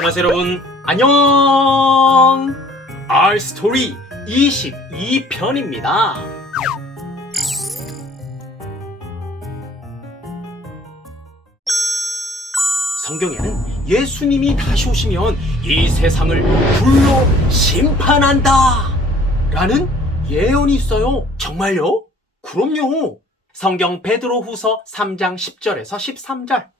안녕하세요 여러분. 안녕! 알스토리 22편입니다. 성경에는 예수님이 다시 오시면 이 세상을 불로 심판한다 라는 예언이 있어요. 정말요? 그럼요. 성경 베드로 후서 3장 10절에서 13절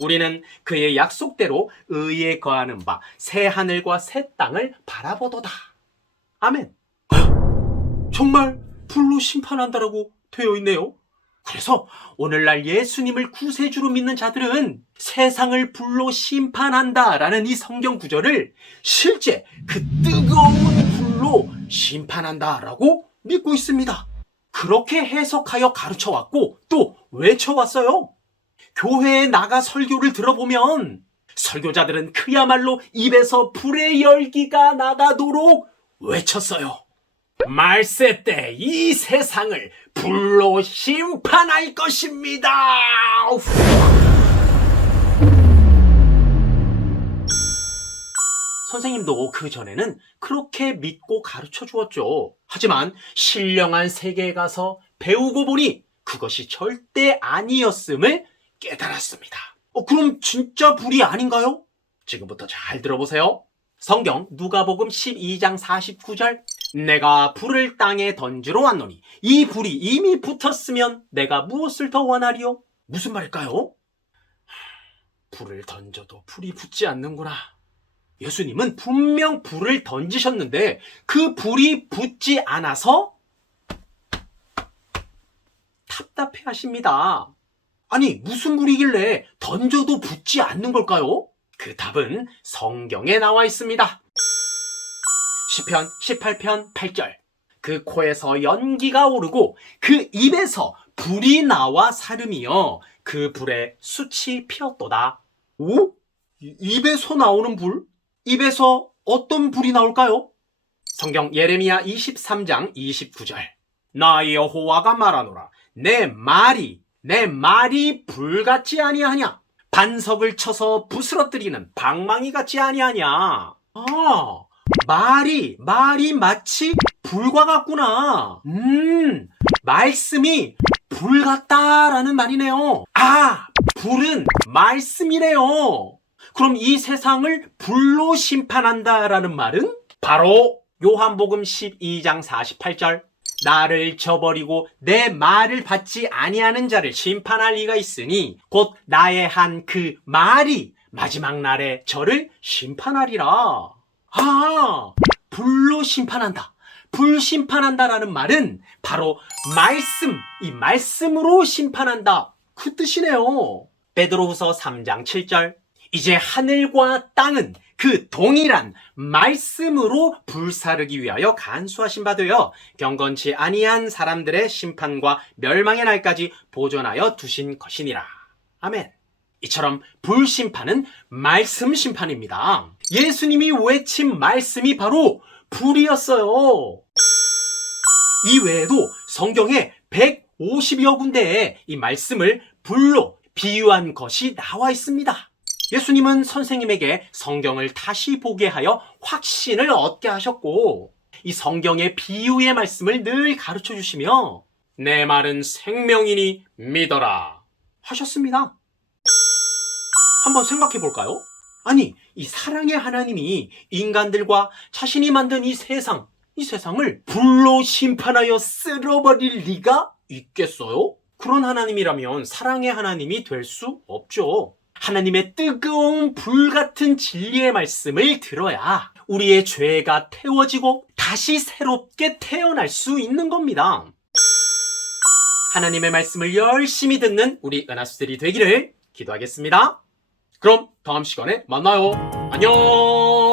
우리는 그의 약속대로 의에 거하는 바 새 하늘과 새 땅을 바라보도다. 아멘. 정말 불로 심판한다라고 되어 있네요. 그래서 오늘날 예수님을 구세주로 믿는 자들은 세상을 불로 심판한다라는 이 성경 구절을 실제 그 뜨거운 불로 심판한다라고 믿고 있습니다. 그렇게 해석하여 가르쳐 왔고 또 외쳐 왔어요. 교회에 나가 설교를 들어보면 설교자들은 그야말로 입에서 불의 열기가 나가도록 외쳤어요. 말세 때 이 세상을 불로 심판할 것입니다. 선생님도 그 전에는 그렇게 믿고 가르쳐 주었죠. 하지만 신령한 세계에 가서 배우고 보니 그것이 절대 아니었음을 깨달았습니다. 어, 그럼 진짜 불이 아닌가요? 지금부터 잘 들어보세요. 성경 누가복음 12장 49절 내가 불을 땅에 던지러 왔노니 이 불이 이미 붙었으면 내가 무엇을 더 원하리요? 무슨 말일까요? 불을 던져도 불이 붙지 않는구나. 예수님은 분명 불을 던지셨는데 그 불이 붙지 않아서 답답해 하십니다. 아니, 무슨 불이길래 던져도 붙지 않는 걸까요? 그 답은 성경에 나와 있습니다. 시편 18편 8절. 그 코에서 연기가 오르고 그 입에서 불이 나와 사름이여 그 불에 숯이 피었도다. 오? 이- 입에서 나오는 불? 입에서 어떤 불이 나올까요? 성경 예레미야 23장 29절. 나 여호와가 말하노라. 내 말이 내 말이 불같지 아니하냐? 반석을 쳐서 부스러뜨리는 방망이 같지 아니하냐? 아, 말이 말이 마치 불과 같구나. 음, 말씀이 불 같다라는 말이네요. 아, 불은 말씀이네요. 그럼 이 세상을 불로 심판한다라는 말은 바로 요한복음 12장 48절 나를 저버리고 내 말을 받지 아니하는 자를 심판할 리가 있으니 곧 나의 한 그 말이 마지막 날에 저를 심판하리라. 아, 불로 심판한다. 불 심판한다라는 말은 바로 말씀, 이 말씀으로 심판한다. 그 뜻이네요. 베드로후서 3장 7절. 이제 하늘과 땅은 그 동일한 말씀으로 불사르기 위하여 간수하신 바 되어 경건치 아니한 사람들의 심판과 멸망의 날까지 보존하여 두신 것이니라. 아멘. 이처럼 불심판은 말씀 심판입니다. 예수님이 외친 말씀이 바로 불이었어요. 이 외에도 성경에 150여 군데에 이 말씀을 불로 비유한 것이 나와 있습니다. 예수님은 선생님에게 성경을 다시 보게 하여 확신을 얻게 하셨고, 이 성경의 비유의 말씀을 늘 가르쳐 주시며, 내 말은 생명이니 믿어라. 하셨습니다. 한번 생각해 볼까요? 아니, 이 사랑의 하나님이 인간들과 자신이 만든 이 세상, 이 세상을 불로 심판하여 쓸어버릴 리가 있겠어요? 그런 하나님이라면 사랑의 하나님이 될 수 없죠. 하나님의 뜨거운 불 같은 진리의 말씀을 들어야 우리의 죄가 태워지고 다시 새롭게 태어날 수 있는 겁니다. 하나님의 말씀을 열심히 듣는 우리 은하수들이 되기를 기도하겠습니다. 그럼 다음 시간에 만나요. 안녕!